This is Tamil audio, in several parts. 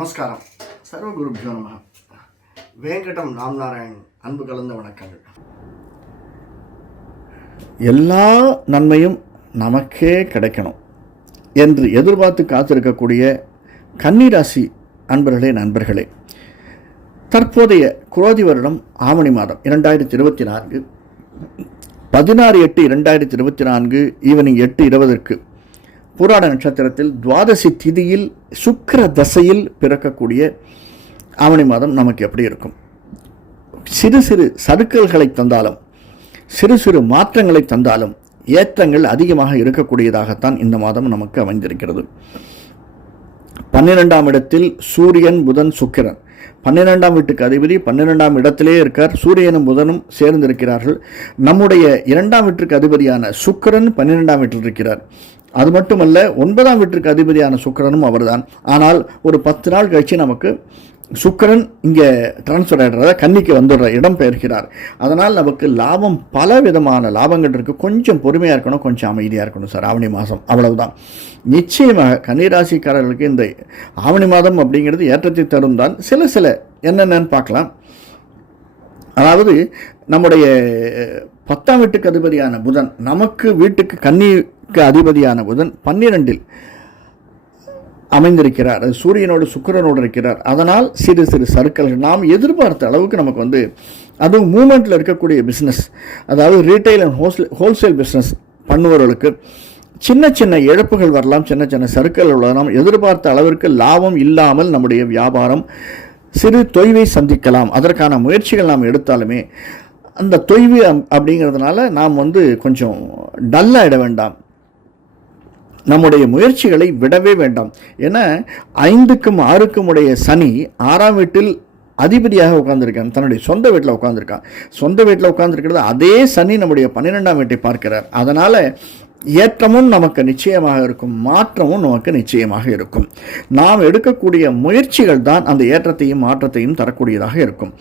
நமஸ்காரம். சர்வகுருப்ஜோ நம. வேங்கடம் ராம்நாராயண் அன்பு கலந்த வணக்கங்கள். எல்லா நன்மையும் நமக்கே கிடைக்கணும் என்று எதிர்பார்த்து காத்திருக்கக்கூடிய கன்னிராசி அன்பர்களே நண்பர்களே. தற்போதைய குரோதி வருடம் ஆவணி மாதம் இரண்டாயிரத்தி இருபத்தி நான்கு. பதினாறு எட்டு இரண்டாயிரத்தி இருபத்தி நான்கு ஈவினிங் எட்டு இருபதற்கு புராட நட்சத்திரத்தில் துவாதசி திதியில் சுக்கிர தசையில் பிறக்கக்கூடிய ஆவணி மாதம் நமக்கு எப்படி இருக்கும்? சிறு சிறு சறுக்கல்களை தந்தாலும் சிறு சிறு மாற்றங்களை தந்தாலும் ஏற்றங்கள் அதிகமாக இருக்கக்கூடியதாகத்தான் இந்த மாதம் நமக்கு அமைந்திருக்கிறது. பன்னிரெண்டாம் இடத்தில் சூரியன் புதன் சுக்கிரன். பன்னிரெண்டாம் வீட்டுக்கு அதிபதி பன்னிரெண்டாம் இடத்திலே இருக்கார். சூரியனும் புதனும் சேர்ந்திருக்கிறார்கள். நம்முடைய இரண்டாம் வீட்டுக்கு அதிபதியான சுக்கிரன் பன்னிரெண்டாம் வீட்டில் இருக்கிறார். அது மட்டுமல்ல ஒன்பதாம் வீட்டிற்கு அதிபதியான சுக்கிரனும் அவர்தான். ஆனால் ஒரு பத்து நாள் கழிச்சு நமக்கு சுக்கிரன் இங்கே டிரான்ஸ்ஃபர் ஆகிடுறத கன்னிக்கு வந்துடுற இடம் பெயர்க்கிறார் அதனால் நமக்கு லாபம் பல விதமான லாபங்கள் இருக்குது கொஞ்சம் பொறுமையாக இருக்கணும் கொஞ்சம் அமைதியாக இருக்கணும் சார். ஆவணி மாதம் அவ்வளவுதான். நிச்சயமாக கன்னிராசிக்காரர்களுக்கு இந்த ஆவணி மாதம் அப்படிங்கிறது ஏற்றத்தை தரும் தான் சில சில என்னென்னு பார்க்கலாம். அதாவது நம்முடைய பத்தாம் வீட்டுக்கு அதிபதியான புதன் நமக்கு வீட்டுக்கு கன்னிக்கு அதிபதியான புதன் பன்னிரெண்டில் அமைந்திருக்கிறார். அது சூரியனோடு சுக்கரனோடு இருக்கிறார். அதனால் சிறு சிறு சர்க்கிள்கள் நாம் எதிர்பார்த்த அளவுக்கு நமக்கு வந்து அதுவும் மூமெண்ட்டில் இருக்கக்கூடிய பிஸ்னஸ் அதாவது retail and wholesale wholesale business பண்ணுபவர்களுக்கு சின்ன சின்ன இழப்புகள் வரலாம். சின்ன சின்ன சர்க்கிள் வரலாம் எதிர்பார்த்த அளவிற்கு லாபம் இல்லாமல் நம்முடைய வியாபாரம் சிறு தொய்வை சந்திக்கலாம். அதற்கான முயற்சிகள் நாம் எடுத்தாலுமே அந்த தொய்வு அப்- அப்படிங்கிறதுனால நாம் வந்து கொஞ்சம் டல்லாகிட வேண்டாம். நம்முடைய முயற்சிகளை விடவே வேண்டாம். ஏன்னா ஐந்துக்கும் ஆறுக்கும் உடைய சனி ஆறாம் வீட்டில் அதிபதியாக உட்கார்ந்திருக்கான். தன்னுடைய சொந்த வீட்டில் உட்காந்துருக்கான் சொந்த வீட்டில் உட்காந்துருக்கிறது அதே சனி நம்முடைய பன்னிரெண்டாம் வீட்டை பார்க்கிறார். அதனால் ஏற்றமும் நமக்கு நிச்சயமாக இருக்கும். மாற்றமும் நமக்கு நிச்சயமாக இருக்கும். நாம் எடுக்கக்கூடிய முயற்சிகள் தான் அந்த ஏற்றத்தையும் மாற்றத்தையும் தரக்கூடியதாக இருக்கும்.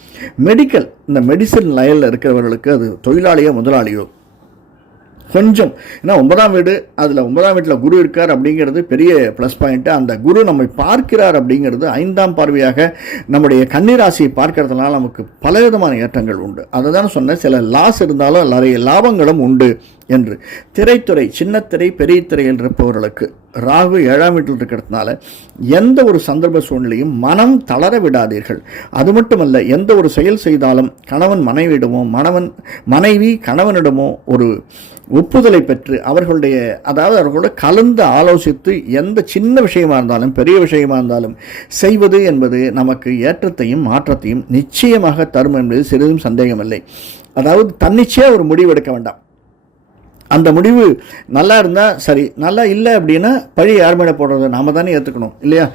மெடிக்கல் இந்த மெடிசன் லைனில் இருக்கிறவர்களுக்கு அது தொழிலாளியோ முதலாளியோ கொஞ்சம். ஏன்னா ஒன்பதாம் வீடு அதில் ஒன்பதாம் வீட்டில் குரு இருக்கார் அப்படிங்கிறது பெரிய ப்ளஸ் பாயிண்ட்டு அந்த குரு நம்மை பார்க்கிறார் அப்படிங்கிறது ஐந்தாம் பார்வையாக நம்முடைய கன்னிராசியை பார்க்கறதுனால நமக்கு பலவிதமான ஏற்றங்கள் உண்டு. அதை தான் சொன்னேன் சில லாஸ் இருந்தாலும் நிறைய லாபங்களும் உண்டு. என்று. திரைத்துறை சின்னத்திரை பெரிய திரையில் இருப்பவர்களுக்கு ராகு ஏழாம் வீட்டில் இருக்கிறதுனால எந்த ஒரு சந்தர்ப்ப சூழ்நிலையும் மனம் தளர விடாதீர்கள். அது மட்டுமல்ல எந்த ஒரு செயல் செய்தாலும் கணவன் மனைவியிடமோ மணவன் மனைவி கணவனிடமோ ஒரு ஒப்புதலை பெற்று அவர்களுடைய அதாவது அவர்களோட கலந்து ஆலோசித்து எந்த சின்ன விஷயமா இருந்தாலும் பெரிய விஷயமா இருந்தாலும் செய்வது என்பது நமக்கு ஏற்றத்தையும் மாற்றத்தையும் நிச்சயமாக தரும் என்பது சிறிதும் சந்தேகமில்லை. அதாவது தன்னிச்சையாக ஒரு முடிவு எடுக்க வேண்டாம். அந்த முடிவு நல்லா இருந்தால் சரி நல்லா இல்லை அப்படின்னா பழி யார் மேலே போடுறது நாம தானே ஏற்றுக்கணும் இல்லையா?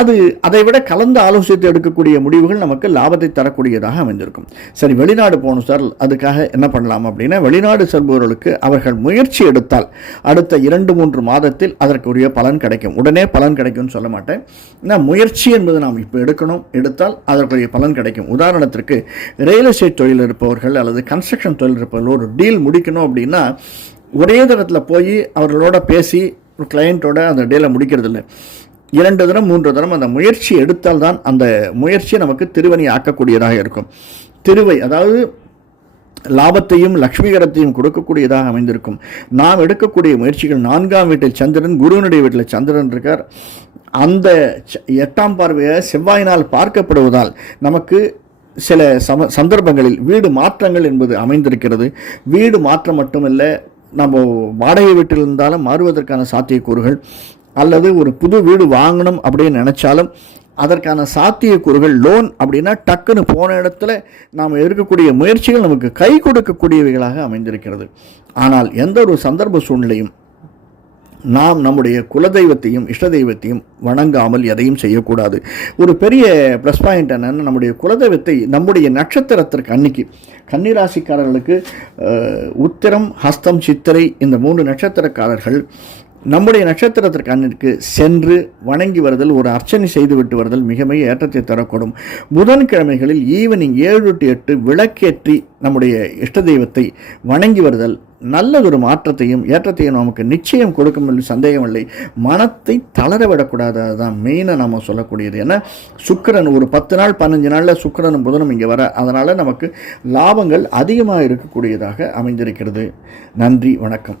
அது அதை விட கலந்து ஆலோசித்து எடுக்கக்கூடிய முடிவுகள் நமக்கு லாபத்தை தரக்கூடியதாக அமைந்திருக்கும். சரி வெளிநாடு போகணும் சார் அதுக்காக என்ன பண்ணலாம் அப்படின்னா வெளிநாடு செல்பவர்களுக்கு அவர்கள் முயற்சி எடுத்தால் அடுத்த இரண்டு மூன்று மாதத்தில் அதற்குரிய பலன் கிடைக்கும். உடனே பலன் கிடைக்கும்னு சொல்ல மாட்டேன். ஏன்னா முயற்சி என்பது நாம் இப்போ எடுக்கணும் எடுத்தால் அதற்குரிய பலன் கிடைக்கும். உதாரணத்திற்கு ரியல் எஸ்டேட் தொழில் இருப்பவர்கள் அல்லது கன்ஸ்ட்ரக்ஷன் தொழில் இருப்பவர்கள் ஒரு டீல் முடிக்கணும் அப்படின்னா ஒரே தரத்தில் போய் அவர்களோட பேசி ஒரு கிளையண்ட்டோட அந்த டீலை முடிக்கிறது இல்லை இரண்டு தரம் மூன்று தினம் அந்த முயற்சி எடுத்தால் தான் அந்த முயற்சி நமக்கு திருவணி ஆக்கக்கூடியதாக இருக்கும். திருவை அதாவது லாபத்தையும் லக்ஷ்மிகரத்தையும் கொடுக்கக்கூடியதாக அமைந்திருக்கும். நாம் எடுக்கக்கூடிய முயற்சிகள் நான்காம் வீட்டில் சந்திரன் குருவனுடைய வீட்டில் சந்திரன் இருக்கார். அந்த ச- எட்டாம் பார்வையை செவ்வாயினால் பார்க்கப்படுவதால் நமக்கு சில சம சந்தர்ப்பங்களில் வீடு மாற்றங்கள் என்பது அமைந்திருக்கிறது. வீடு மாற்றம் மட்டுமல்ல நம்ம வாடகை வீட்டில் இருந்தாலும் மாறுவதற்கான சாத்தியக்கூறுகள் அல்லது ஒரு புது வீடு வாங்கணும் அப்படின்னு நினச்சாலும் அதற்கான சாத்தியக்கூறுகள் லோன் அப்படின்னா டக்குன்னு போன இடத்துல நாம் இருக்கக்கூடிய முயற்சிகள் நமக்கு கை கொடுக்கக்கூடியவைகளாக அமைந்திருக்கிறது. ஆனால் எந்த ஒரு சந்தர்ப்ப சூழ்நிலையும் நாம் நம்முடைய குலதெய்வத்தையும் இஷ்ட தெய்வத்தையும் வணங்காமல் எதையும் செய்யக்கூடாது. ஒரு பெரிய ப்ளஸ் பாயிண்ட் என்னென்னா நம்முடைய குலதெய்வத்தை நம்முடைய நட்சத்திரத்திற்கு அன்னைக்கு கன்னிராசிக்காரர்களுக்கு உத்திரம் ஹஸ்தம் சித்திரை இந்த மூன்று நட்சத்திரக்காரர்கள் நம்முடைய நட்சத்திரத்திற்கு சென்று வணங்கி வருதல் ஒரு அர்ச்சனை செய்துவிட்டு வருதல் மிக மிக ஏற்றத்தை தரக்கூடும். புதன்கிழமைகளில் ஈவினிங் ஏழு டு எட்டு விளக்கேற்றி நம்முடைய இஷ்ட தெய்வத்தை வணங்கி வருதல் நல்லதொரு மாற்றத்தையும் ஏற்றத்தையும் நமக்கு நிச்சயம் கொடுக்கும் என்று சந்தேகமில்லை. மனத்தை தளர விடக்கூடாது அதுதான் மெயினாக நம்ம சொல்லக்கூடியது. ஏன்னா சுக்கிரன் ஒரு பத்து நாள் பதினஞ்சு நாளில் சுக்கிரனும் புதனும் இங்கே வர அதனால் நமக்கு லாபங்கள் அதிகமாக இருக்கக்கூடியதாக அமைந்திருக்கிறது. நன்றி வணக்கம்.